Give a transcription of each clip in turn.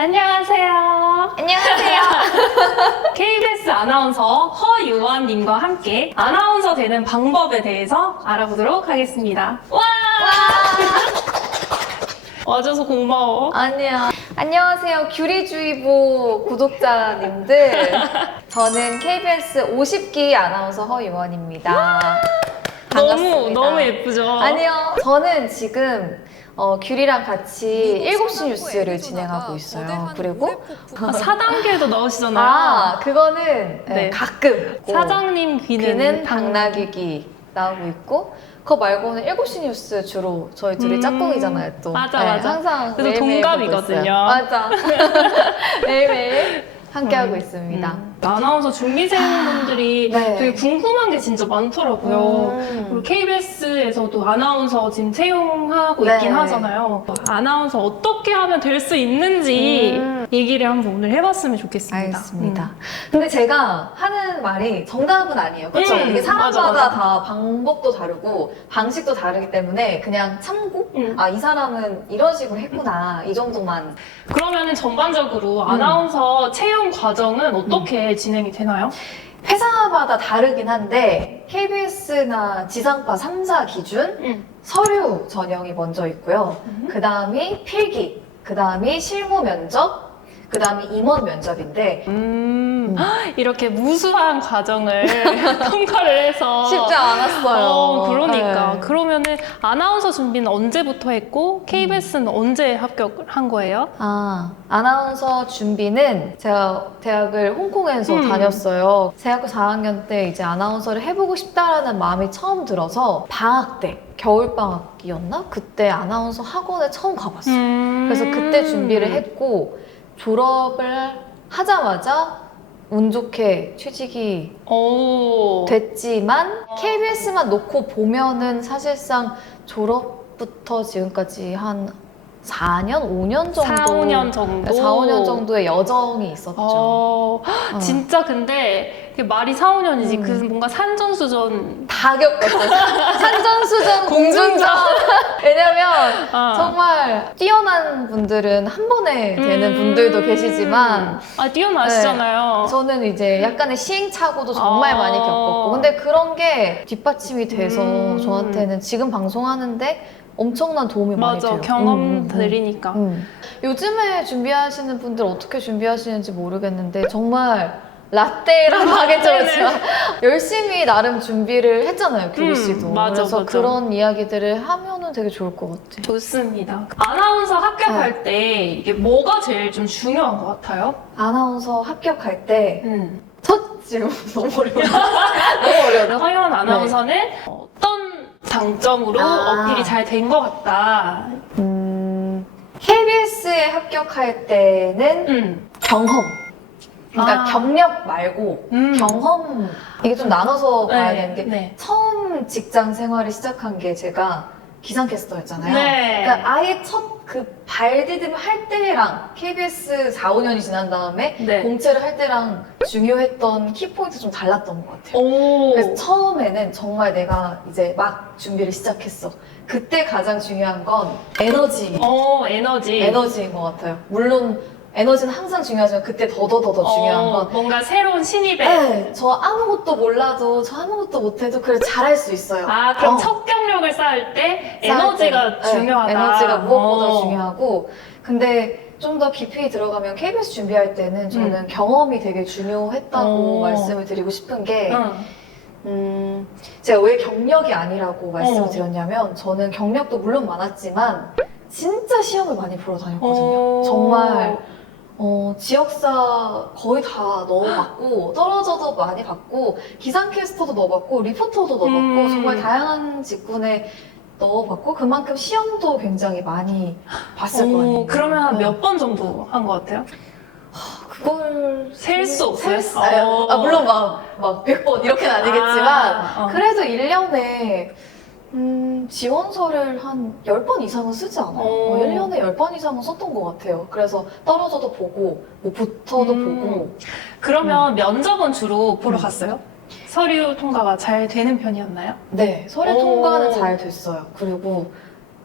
안녕하세요. 안녕하세요. KBS 아나운서 허유원님과 함께 아나운서 되는 방법에 대해서 알아보도록 하겠습니다. 와! 와줘서 고마워. 아니야. 안녕하세요. 규리주의보 구독자님들. 저는 KBS 50기 아나운서 허유원입니다. 반갑습니다. 너무 예쁘죠? 아니요. 저는 지금 규리랑 같이 7시 뉴스를 진행하고 있어요. 그리고 4단계도 넣으시잖아요. 그거는 네. 가끔 사장님 귀는 당나귀기 나오고 있고 그거 말고는 7시 뉴스 주로 저희 둘이 짝꿍이잖아요 또. 맞아, 맞아. 항상 그래도 매일매일 동갑이거든요. 보고 있어요. 맞아. 매일매일 함께하고 있습니다. 아나운서 준비생분들이 네. 되게 궁금한 게 진짜 많더라고요. 그리고 KBS에서도 아나운서 지금 채용하고 네. 있긴 하잖아요. 아나운서 어떻게 하면 될 수 있는지 얘기를 한번 오늘 해봤으면 좋겠습니다. 알겠습니다. 근데 제가 하는 말이 정답은 아니에요. 그렇죠? 이게 사람마다 맞아. 다 방법도 다르고 방식도 다르기 때문에 그냥 참고 이 사람은 이런 식으로 했구나 이 정도만. 그러면은 전반적으로 아나운서 채용 과정은 어떻게 진행이 되나요? 회사마다 다르긴 한데 KBS나 지상파 3사 기준 서류 전형이 먼저 있고요. 그 다음이 필기, 그 다음이 실무 면접, 그 다음이 임원 면접인데 이렇게 무수한 과정을 통과를 해서 쉽지 않았어요. 그러니까. 네. 그러면은 아나운서 준비는 언제부터 했고 KBS는 언제 합격한 거예요? 아나운서 준비는 제가 대학을 홍콩에서 다녔어요. 대학교 4학년 때 이제 아나운서를 해보고 싶다라는 마음이 처음 들어서 방학 때, 겨울방학이었나? 그때 아나운서 학원에 처음 가봤어요. 그래서 그때 준비를 했고 졸업을 하자마자 운 좋게 취직이 됐지만 KBS만 놓고 보면은 사실상 졸업부터 지금까지 한 4년, 5년 정도 4, 5년 정도? 4, 5년 정도의 여정이 있었죠. 진짜 근데 말이 4, 5년이지 그 뭔가 산전수전 다 겪었어요. 산전수전, 공중전. 왜냐면 정말 뛰어난 분들은 한 번에 되는 분들도 계시지만 뛰어나시잖아요. 저는 이제 약간의 시행착오도 정말 많이 겪었고 근데 그런 게 뒷받침이 돼서 저한테는 지금 방송하는데 엄청난 도움이 많이 돼요. 맞아, 경험들이니까. 요즘에 준비하시는 분들 어떻게 준비하시는지 모르겠는데 정말 라떼라고 하겠죠. 그렇지만 열심히 나름 준비를 했잖아요, 규리 씨도. 맞아, 그래서 맞아. 그런 이야기들을 하면은 되게 좋을 것 같아요. 좋습니다. 아나운서 합격할 때 이게 뭐가 제일 좀 중요한 것 같아요? 아나운서 합격할 때 첫 질문 너무 어려워. 너무 어려워. 허연 아나운서는 어떤 장점으로 어필이 잘 된 것 같다. KBS에 합격할 때는 경험. 그러니까 경력 말고 경험. 이게 좀 나눠서 봐야 되는 게 처음 직장 생활을 시작한 게 제가 기상캐스터였잖아요. 네. 그러니까 아예 첫 그 발디딤 할 때랑 KBS 4, 5년이 지난 다음에 공채를 할 때랑 중요했던 키포인트 좀 달랐던 것 같아요. 그래서 처음에는 정말 내가 이제 막 준비를 시작했어. 그때 가장 중요한 건 에너지. 에너지인 것 같아요. 물론 에너지는 항상 중요하지만 그때 더 중요한 건 뭔가 새로운 신입의 저 아무것도 몰라도 저 아무것도 못해도 그래 잘할 수 있어요. 그럼 첫 경력을 쌓을 때 에너지가 중요하다. 에너지가 무엇보다 중요하고 근데 좀 더 깊이 들어가면 KBS 준비할 때는 저는 경험이 되게 중요했다고 말씀을 드리고 싶은 게 제가 왜 경력이 아니라고 말씀을 드렸냐면 저는 경력도 물론 많았지만 진짜 시험을 많이 보러 다녔거든요. 정말 지역사 거의 다 넣어봤고 떨어져도 많이 봤고 기상캐스터도 넣어봤고 리포터도 넣어봤고 정말 다양한 직군에 넣어봤고 그만큼 시험도 굉장히 많이 봤을 거예요. 그러면 몇 번 정도 한 것 같아요? 그걸 셀 수 없어요? 물론 막 100번 이렇게는 아니겠지만 그래도 1년에 지원서를 한 10번 이상은 쓰지 않아요. 1년에 10번 이상은 썼던 것 같아요. 그래서 떨어져도 보고, 뭐 붙어도 보고. 그러면 면접은 주로 보러 갔어요? 서류 통과가 잘 되는 편이었나요? 네, 서류 통과는 잘 됐어요. 그리고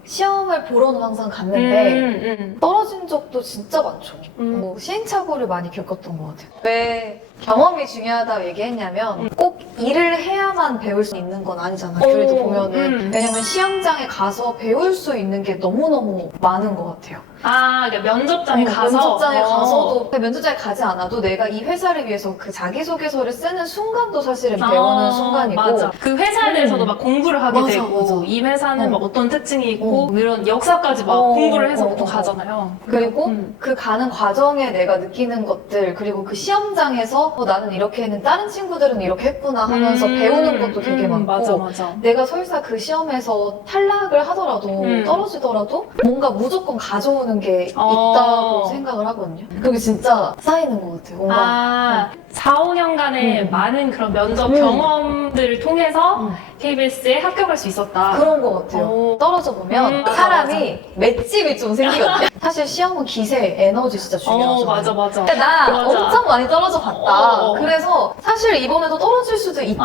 시험을 보러는 항상 갔는데 떨어진 적도 진짜 많죠. 뭐 시행착오를 많이 겪었던 것 같아요. 왜 경험이 중요하다고 얘기했냐면 꼭 일을 해야만 배울 수 있는 건 아니잖아요. 그래도 보면은 왜냐면 시험장에 가서 배울 수 있는 게 너무너무 많은 것 같아요. 아, 그러니까 면접장에 가서? 면접장에 가서도 면접장에 가지 않아도 내가 이 회사를 위해서 그 자기소개서를 쓰는 순간도 사실은 배우는 순간이고 맞아. 그 회사에 대해서도 막 공부를 하게 맞아, 되고 맞아. 이 회사는 막 어떤 특징이 있고 이런 역사까지 막 공부를 해서 또 가잖아요. 그리고 그 가는 과정에 내가 느끼는 것들 그리고 그 시험장에서 나는 이렇게 했는 다른 친구들은 이렇게 했구나 하면서 배우는 것도 되게 많고 맞아. 내가 설사 그 시험에서 탈락을 하더라도 떨어지더라도 뭔가 무조건 가져오는 게 있다고 생각을 하거든요. 그게 진짜 쌓이는 것 같아요. 뭔가 4, 5년간의 많은 그런 면접 경험들을 통해서 KBS에 합격할 수 있었다. 그런 것 같아요. 떨어져 보면 사람이 맷집이 좀 생기거든요. 사실 시험은 기세, 에너지 진짜 중요하죠. 맞아. 근데 나 엄청 많이 떨어져 봤다. 그래서 사실 이번에도 떨어질 수도 있지.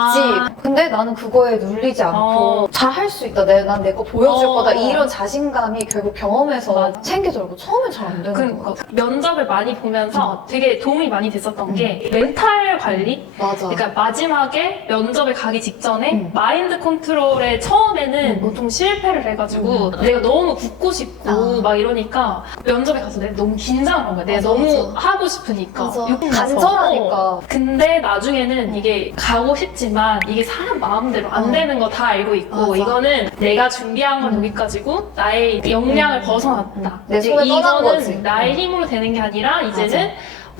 근데 나는 그거에 눌리지 않고 잘 할 수 있다. 난 내 거 보여줄 거다. 이런 자신감이 결국 경험에서 챙겨들고 처음엔 잘 안 되는 것 같아요. 면접을 많이 보면서 되게 도움이 많이 됐었던 게 멘탈 관리? 맞아. 그러니까 마지막에 면접에 가기 직전에 마인드 컨트롤에 처음에는 보통 실패를 해가지고 내가 너무 붙고 싶고 막 이러니까 면접에 가서 내가 너무 긴장한 거야. 내가 너무 하고 싶으니까. 간절하니까. 근데 나중에는 이게 가고 싶지만 이게 사람 마음대로 안 되는 거 다 알고 있고 이거는 내가 준비한 건 여기까지고 나의 역량을 벗어났다. 내 손에 떠난 거지. 나의 힘으로 되는 게 아니라 이제는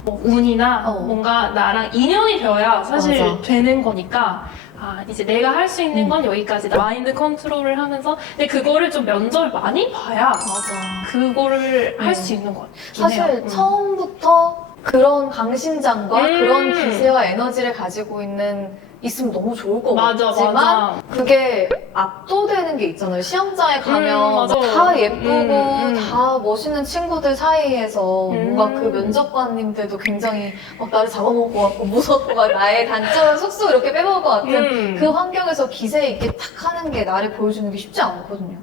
뭐 운이나 뭔가 나랑 인연이 되어야 사실 되는 거니까 이제 내가 할 수 있는 건 여기까지다. 마인드 컨트롤을 하면서 근데 그거를 좀 면접을 많이 봐야 그거를 할 수 있는 것 같긴 해요. 사실 처음부터 그런 강심장과 그런 기세와 에너지를 가지고 있으면 너무 좋을 것 같지만 그게 압도되는 게 있잖아요. 시험장에 가면 다 예쁘고 다 멋있는 친구들 사이에서 뭔가 그 면접관님들도 굉장히 막 나를 잡아먹을 것 같고 무섭고 막 나의 단점을 쏙쏙 이렇게 빼먹을 것 같은 그 환경에서 기세 있게 탁 하는 게 나를 보여주는 게 쉽지 않거든요.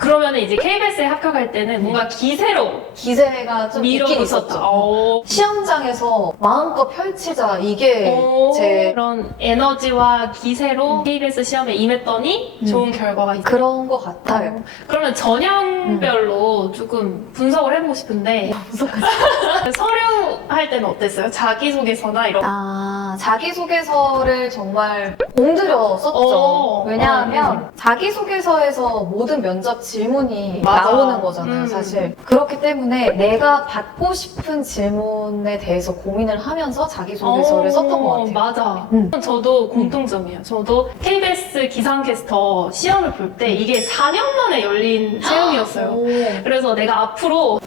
그러면 이제 KBS에 합격할 때는 뭔가 기세가 좀 있긴 있었죠. 시험장에서 마음껏 펼치자 이게 제 그런 에너지와 기세로 KBS 시험에 임했더니 좋은 결과가 있어요. 그런 것 같아요. 그러면 전형별로 조금 분석을 해보고 싶은데 서류 할 때는 어땠어요? 자기소개서나 이런 자기소개서를 정말 공들여 썼죠. 왜냐하면 자기소개서에서 모든 면접 질문이 나오는 거잖아요, 사실. 그렇기 때문에 내가 받고 싶은 질문에 대해서 고민을 하면서 자기소개서를 썼던 것 같아요. 맞아. 저도 공통점이에요. 저도 KBS 기상캐스터 시험을 볼 때 이게 4년 만에 열린 시험이었어요. 그래서 내가 앞으로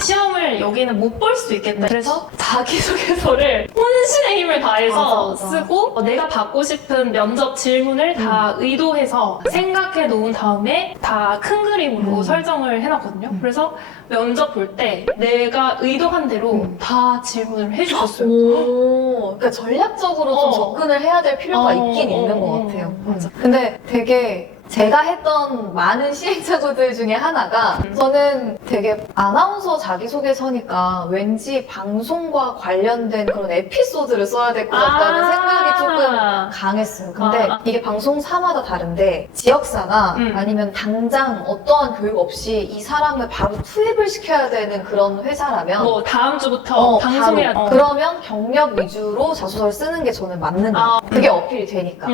시험을 여기는 못 볼 수 있겠다. 그래서 자기소개서를 혼신의 힘을 다해서 쓰고 내가 받고 싶은 면접 질문을 다 의도해서 생각해 놓은 다음에 다 큰 그림으로 설정을 해놨거든요. 그래서 면접 볼 때 내가 의도한 대로 다 질문을 해주셨어요. 그러니까 전략적으로 좀 접근을 해야 될 필요가 있긴 있는 것 같아요. 맞아. 근데 되게 제가 했던 많은 시행착오들 중에 하나가 저는 되게 아나운서 자기소개서니까 왠지 방송과 관련된 그런 에피소드를 써야 될 것 같다는 생각이 조금 강했어요. 근데 이게 방송사마다 다른데 지역사나 아니면 당장 어떠한 교육 없이 이 사람을 바로 투입을 시켜야 되는 그런 회사라면 뭐 다음 주부터 방송해야 돼. 그러면 경력 위주로 자소서를 쓰는 게 저는 맞는 것 같아요. 그게 어필이 되니까.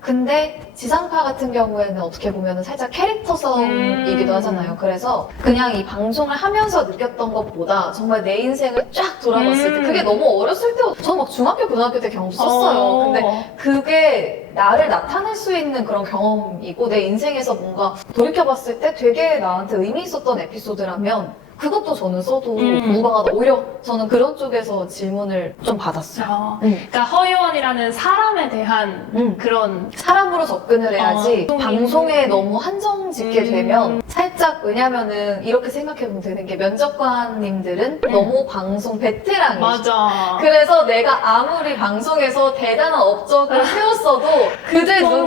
근데 지상파 같은 경우에는 어떻게 보면 살짝 캐릭터성이기도 하잖아요. 그래서 그냥 이 방송을 하면서 느꼈던 것보다 정말 내 인생을 쫙 돌아봤을 때 그게 너무 어렸을 때 저는 막 중학교, 고등학교 때 경험 썼어요. 근데 그게 나를 나타낼 수 있는 그런 경험이고 내 인생에서 뭔가 돌이켜봤을 때 되게 나한테 의미 있었던 에피소드라면 그것도 저는 써도 무방하다. 오히려 저는 그런 쪽에서 질문을 좀 받았어요. 그러니까 허유원이라는 사람에 대한 그런 사람으로 접근을 해야지 방송에 너무 한정 짓게 음. 되면 살짝, 왜냐면은 이렇게 생각해보면 되는 게 면접관님들은 너무 방송 베테랑이죠. 맞아. 그래서 내가 아무리 방송에서 대단한 업적을 세웠어도 그들 너무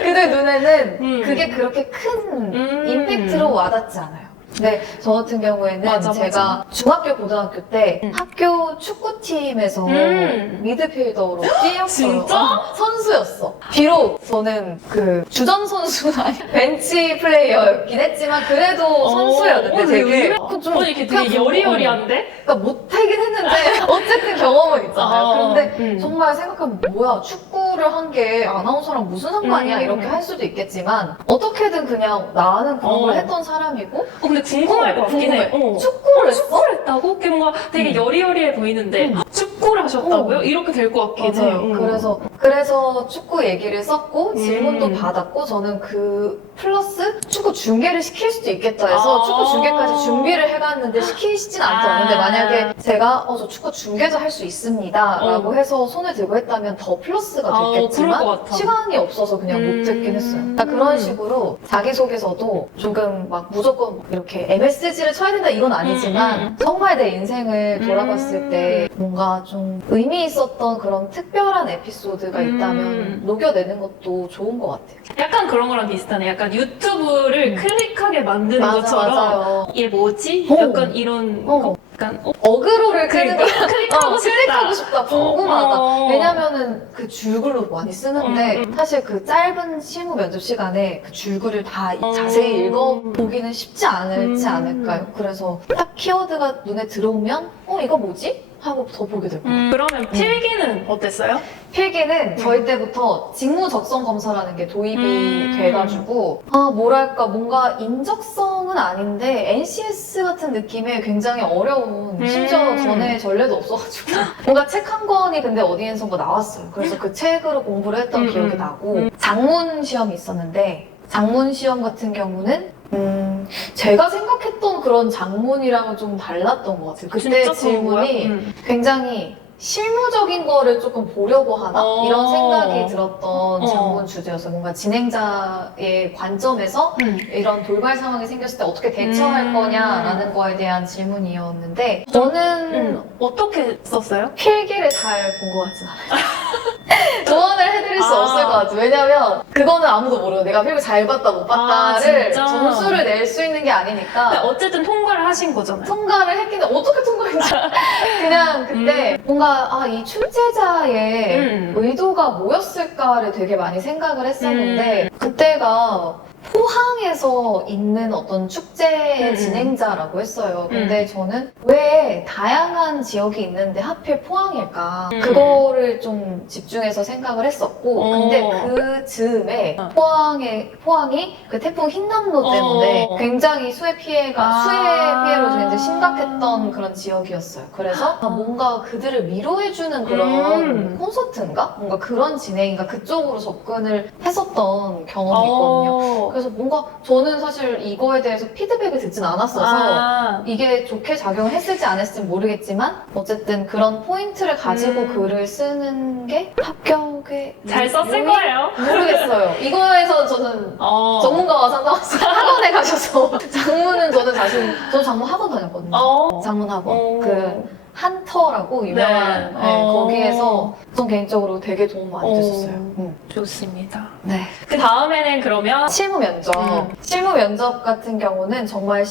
눈에는 그게 그렇게 큰 임팩트로 와닿지 않아요. 네, 저 같은 경우에는 맞아, 제가 맞아. 중학교, 고등학교 때 학교 축구팀에서 미드필더로 뛰었어요. 진짜? 선수였어. 비록 저는 그 주전 선수는 아니 벤치 플레이어였긴 했지만 그래도 선수였는데 되게 좀 이렇게 되게 여리여리한데? 그러니까 못하긴 했는데 어쨌든 경험은 있잖아요. 그런데 음. 정말 생각하면 뭐야, 축구를 한 게 아나운서랑 무슨 상관이야 이렇게 할 수도 있겠지만 어떻게든 그냥 나는 그런 걸 했던 사람이고. 근데 궁금할 것 같긴 해. 축구를 했어? 축구를 했다고? 그게 뭔가 되게 여리여리해 보이는데 축구를 하셨다고요? 이렇게 될 것 같긴 해요. 그래서 축구 얘기를 썼고 질문도 받았고, 저는 그 플러스 축구 중계를 시킬 수도 있겠다 해서 축구 중계까지 준비를 해갔는데 시키시진 않더라고요. 근데 만약에 제가 저 축구 중계도 할 수 있습니다 라고 해서 손을 들고 했다면 더 플러스가 그럴 것 됐겠지만 같아. 시간이 없어서 그냥 못 듣긴 했어요. 그러니까 그런 식으로 자기소개서도 조금 막 무조건 이렇게 MSG를 쳐야 된다 이건 아니지만 정말 내 인생을 돌아봤을 때 뭔가 좀 의미 있었던 그런 특별한 에피소드가 있다면 녹여내는 것도 좋은 것 같아요. 약간 그런 거랑 비슷하네. 약간 유튜브를 클릭하게 만드는 것처럼 맞아요. 얘 뭐지? 어. 약간 이런 거. 약간 어그로를 끄는 거 클릭하고 클릭하고 싶다. 궁금하다. 어. 왜냐면은 그 줄글로 많이 쓰는데 사실 그 짧은 실무 면접 시간에 그 줄글을 다 자세히 읽어보기는 쉽지 않지 않을까요? 그래서 딱 키워드가 눈에 들어오면 이거 뭐지? 하고 더 보게 되고. 그러면 필기는 어땠어요? 필기는 저희 때부터 직무 적성 검사라는 게 도입이 돼가지고 뭐랄까 뭔가 인적성은 아닌데 NCS 같은 느낌의 굉장히 어려운, 심지어 전에 전례도 없어가지고 뭔가 책 한 권이 근데 어디에선가 나왔어요. 그래서 그 책으로 공부를 했던 기억이 나고, 장문 시험이 있었는데 장문 시험 같은 경우는 제가 생각했던 그런 장문이랑은 좀 달랐던 것 같아요. 그때 질문이 굉장히 실무적인 거를 조금 보려고 하나? 이런 생각이 들었던 장문 주제였어요. 뭔가 진행자의 관점에서 이런 돌발 상황이 생겼을 때 어떻게 대처할 거냐라는 거에 대한 질문이었는데 저는 어떻게 썼어요? 필기를 잘 본 것 같진 않아요. 조언을 해드릴 수 없을 것 같아요. 왜냐면 그거는 아무도 모르고 내가 필기 잘 봤다 못 봤다를 진짜? 점수를 낼 수 있는 게 아니니까. 근데 어쨌든 통과를 하신 거잖아요. 통과를 했긴 해. 어떻게 통과했지? 그냥 그때 뭔가 이 출제자의 의도가 뭐였을까를 되게 많이 생각을 했었는데 그때가 포항에서 있는 어떤 축제의 진행자라고 했어요. 근데 저는 왜 다양한 지역이 있는데 하필 포항일까? 그거를 좀 집중해서 생각을 했었고, 근데 그 즈음에 포항이 그 태풍 흰남노 때문에 굉장히 수해 피해로 굉장히 심각했던 그런 지역이었어요. 그래서 뭔가 그들을 위로해주는 그런 콘서트인가? 뭔가 그런 진행인가? 그쪽으로 접근을 했었던 경험이 있거든요. 그래서 뭔가 저는 사실 이거에 대해서 피드백을 듣진 않았어서 이게 좋게 작용을 했을지 안 했을지 모르겠지만 어쨌든 그런 포인트를 가지고 글을 쓰는 게 합격에 잘 썼을 거예요. 모르겠어요. 이거에서 저는 전문가와 상담했어요. 학원에 가셔서 장문은 저는 장문 학원 다녔거든요. 장문 학원. 한터라고 유명한 거기에서 전 개인적으로 되게 도움 많이 됐었어요. 좋습니다. 네. 그 다음에는 그러면 실무 면접. 실무 면접 같은 경우는 정말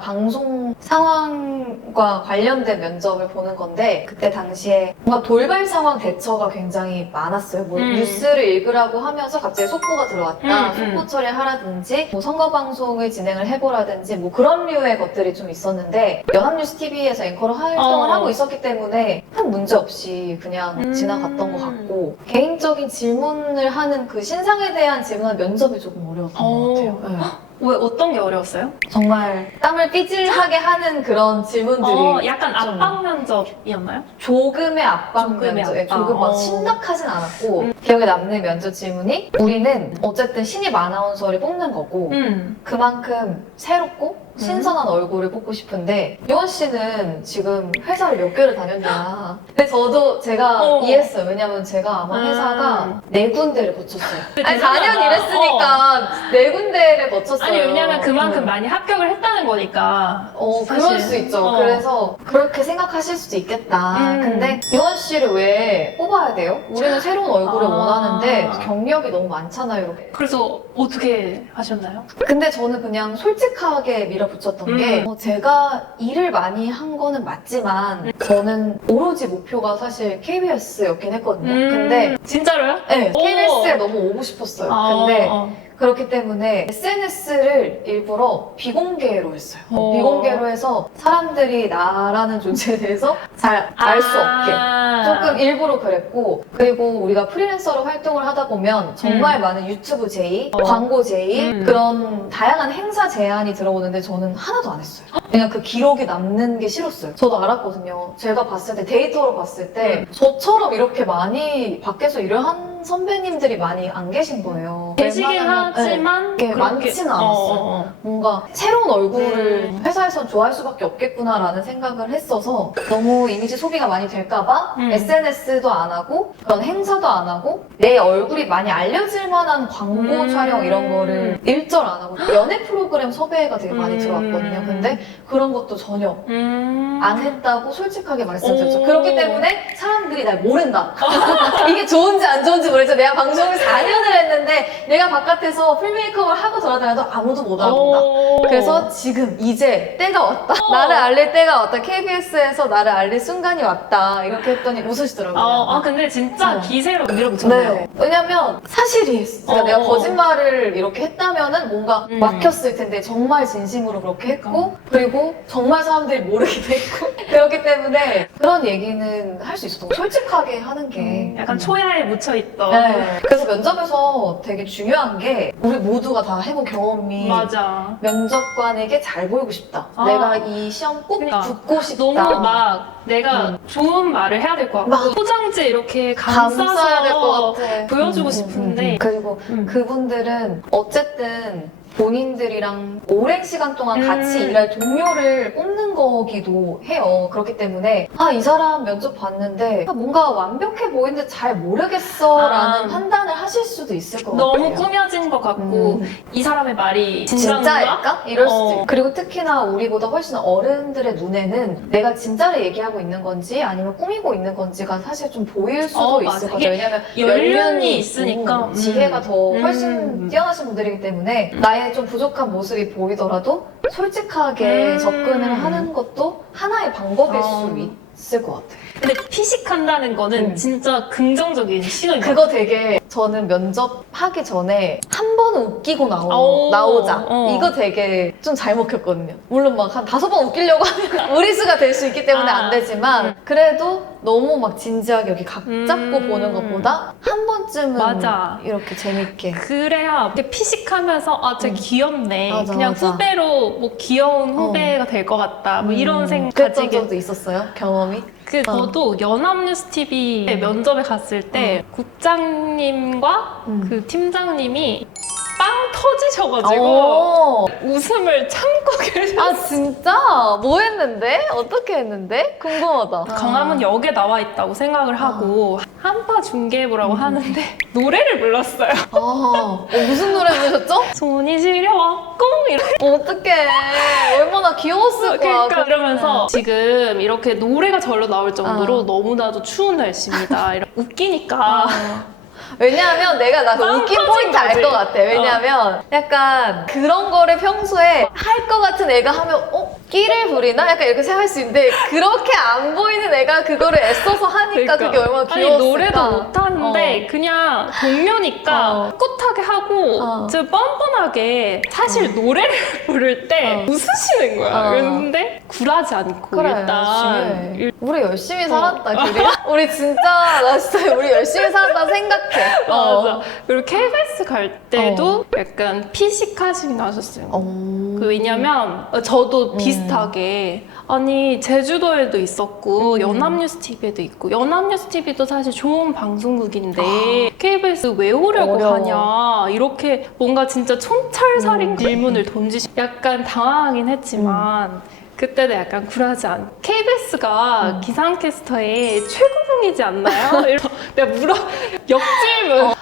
방송 상황과 관련된 면접을 보는 건데 그때 당시에 뭔가 돌발 상황 대처가 굉장히 많았어요. 뉴스를 읽으라고 하면서 갑자기 속보가 들어왔다. 속보 처리하라든지 선거 방송을 진행을 해보라든지 그런 류의 것들이 좀 있었는데 연합뉴스 TV에서 앵커로 활동을 하고 있었기 때문에 큰 문제 없이 그냥 지나갔던 것 같고, 개인적인 질문을 하는 그 신상에 대한 질문은 면접이 조금 어려웠던 것 같아요. 네. 왜 어떤 게 어려웠어요? 정말 땀을 삐질하게 하는 그런 질문들이 약간 압박 면접이었나요? 조금의 압박 면접, 조금 막 심각하진 않았고 기억에 남는 면접 질문이 우리는 어쨌든 신입 아나운서를 뽑는 거고 그만큼 새롭고 신선한 얼굴을 뽑고 싶은데 유원 씨는 지금 회사를 몇 개를 다녔냐. 근데 저도 제가 이해했어요. 왜냐면 제가 아마 회사가 4군데를 거쳤어요. 아니 4년 일했으니까 4군데를 거쳤어요. 아니 왜냐면 그만큼 많이 합격을 했다는 거니까. 그럴 수 있죠. 그래서 그렇게 생각하실 수도 있겠다. 근데 유원 씨를 왜 뽑아야 돼요? 우리는 새로운 얼굴을 원하는데 경력이 너무 많잖아요. 이렇게. 그래서 어떻게 하셨나요? 근데 저는 그냥 솔직하게 밀어붙였던 게 제가 일을 많이 한 거는 맞지만 저는 오로지 목표가 사실 KBS였긴 했거든요. 근데 진짜로요? 네, KBS에 너무 오고 싶었어요. 근데 그렇기 때문에 SNS를 일부러 비공개로 했어요. 비공개로 해서 사람들이 나라는 존재에 대해서 잘 알 수 없게 조금 일부러 그랬고, 그리고 우리가 프리랜서로 활동을 하다 보면 정말 많은 유튜브 제의, 광고 제의, 그런 다양한 행사 제안이 들어오는데 저는 하나도 안 했어요. 그냥 그 기록이 남는 게 싫었어요. 저도 알았거든요. 제가 봤을 때, 데이터로 봤을 때 저처럼 이렇게 많이 밖에서 일을 한 선배님들이 많이 안 계신 거예요. 계시긴 하지만 네, 많지는 않았어요. 뭔가 새로운 얼굴을 회사에선 좋아할 수밖에 없겠구나라는 생각을 했어서 너무 이미지 소비가 많이 될까봐 SNS도 안 하고 그런 행사도 안 하고 내 얼굴이 많이 알려질 만한 광고 촬영 이런 거를 일절 안 하고 연애 프로그램 섭외가 되게 많이 들어왔거든요. 근데 그런 것도 전혀 안 했다고 솔직하게 말씀드렸죠. 그렇기 때문에 사람들이 날 모른다. 이게 좋은지 안 좋은지 모르겠죠. 내가 방송을 4년을 했는데 내가 바깥에서 풀메이크업을 하고 돌아다녀도 아무도 못 알아본다. 그래서 지금 이제 때가 왔다. 나를 알릴 때가 왔다. KBS에서 나를 알릴 순간이 왔다. 이렇게 했더니 웃으시더라고요. 근데 진짜 기세로 밀어붙였네요. 네. 왜냐면 사실이 그러니까 내가 거짓말을 이렇게 했다면은 뭔가 막혔을 텐데 정말 진심으로 그렇게 했고 그리고 정말 사람들이 모르게 됐고 그렇기 때문에 그런 얘기는 할 수 있었던 거. 솔직하게 하는 게 약간 초야에 묻혀있던. 네. 그래서 면접에서 되게 중요한 게 우리 모두가 다 해본 경험이 맞아. 면접관에게 잘 보이고 싶다. 내가 이 시험 꼭 그러니까. 붙고 싶다. 너무 막 내가 좋은 말을 해야 될 것 같고 포장지 이렇게 감싸야 될 것 감싸서 같아. 보여주고 싶은데 그리고 그분들은 어쨌든 본인들이랑 오랜 시간 동안 같이 일할 동료를 뽑는 거기도 해요. 그렇기 때문에 이 사람 면접 봤는데 뭔가 완벽해 보이는데 잘 모르겠어 라는 판단을 하실 수도 있을 것 같아요. 너무 꾸며진 것 같고 이 사람의 말이 진짜일까? 이럴 수도 있고. 그리고 특히나 우리보다 훨씬 어른들의 눈에는 내가 진짜를 얘기하고 있는 건지 아니면 꾸미고 있는 건지가 사실 좀 보일 수도 있을 거죠. 왜냐면 연륜이 있으니까 지혜가 더 훨씬 뛰어나신 분들이기 때문에 나의 좀 부족한 모습이 보이더라도 솔직하게 접근을 하는 것도 하나의 방법일 수 있을 것 같아요. 근데 피식한다는 거는 진짜 긍정적인 시각인 것 그거 되게 저는 면접하기 전에 한 번은 웃기고 나오자 이거 되게 좀 잘 먹혔거든요. 물론 막 한 5번 웃기려고 하면 무리수가 될 수 있기 때문에 안 되지만 그래도 너무 막 진지하게 여기 각 잡고 보는 것보다 한 번쯤은 맞아. 이렇게 재밌게 그래야 이렇게 피식하면서 쟤 귀엽네. 맞아, 그냥 맞아. 후배로 뭐 귀여운 후배가 될 것 같다. 뭐 이런 생각 그랬던 가지게. 적도 있었어요? 경험이? 저도 연합뉴스TV 면접에 갔을 때 국장님과 그 팀장님이 빵 터지셔가지고 웃음을 참고 계셨어요. 진짜? 뭐 했는데? 어떻게 했는데? 궁금하다. 강함은 역에 나와 있다고 생각을 하고 한파 중계부라고 하는데 노래를 불렀어요. 무슨 노래 부르셨죠? 손이 시려왔고 어떡해. 얼마나 귀여웠을 거야. 그러니까 이러면서 지금 이렇게 노래가 절로 나올 정도로 너무나도 추운 날씨입니다. 웃기니까 왜냐하면 내가 나 그 빵 웃긴 터진 포인트 알 거지. 것 같아. 왜냐면 약간 그런 거를 평소에 할 것 같은 애가 하면 끼를 부리나? 약간 이렇게 생각할 수 있는데 그렇게 안 보이는 애가 그거를 애써서 하니까 그게 얼마나 귀여웠을까. 아니 노래도 못하는데 그냥 동료니까 꿋꿋하게 하고 저 뻔뻔하게 사실 노래를 부를 때 웃으시는 거야. 근데 굴하지 않고 그래, 일단 중요해. 우리 열심히 살았다, 규리. 우리 진짜 나 진짜 우리 열심히 살았다 생각해. 맞아. 그리고 KBS 갈 때도 약간 피식하시긴 하셨어요. 왜냐면 저도 비슷하게 아니 제주도에도 있었고 연합뉴스 TV에도 있고 연합뉴스 TV도 사실 좋은 방송국인데 KBS 왜 오려고 어려워. 하냐 이렇게 뭔가 진짜 촌철살인 질문을 던지시 약간 당황하긴 했지만 그때도 약간 굴하지 않. KBS가 기상캐스터의 최고봉이지 않나요? 이러면서 내가 역질문.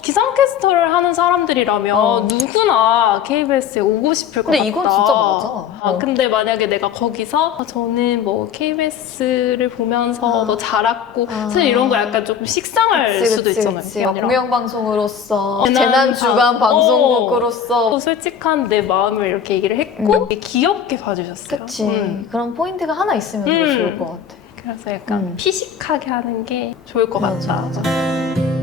기상캐스터를 하는 사람들이라면 누구나 KBS에 오고 싶을 것 같다. 근데 이건 진짜 맞아. 근데 만약에 내가 거기서 저는 뭐 KBS를 보면서 더 자랐고 사실 이런 거 약간 조금 식상할 수도 있잖아요. 그게 아니라. 공영방송으로서 재난 재난주간 방송국으로서 솔직한 내 마음을 이렇게 얘기를 했고 귀엽게 봐주셨어요. 그치. 그런 포인트가 하나 있으면 더 좋을 것 같아. 그래서 약간 피식하게 하는 게 좋을 것 맞아, 같다. 맞아.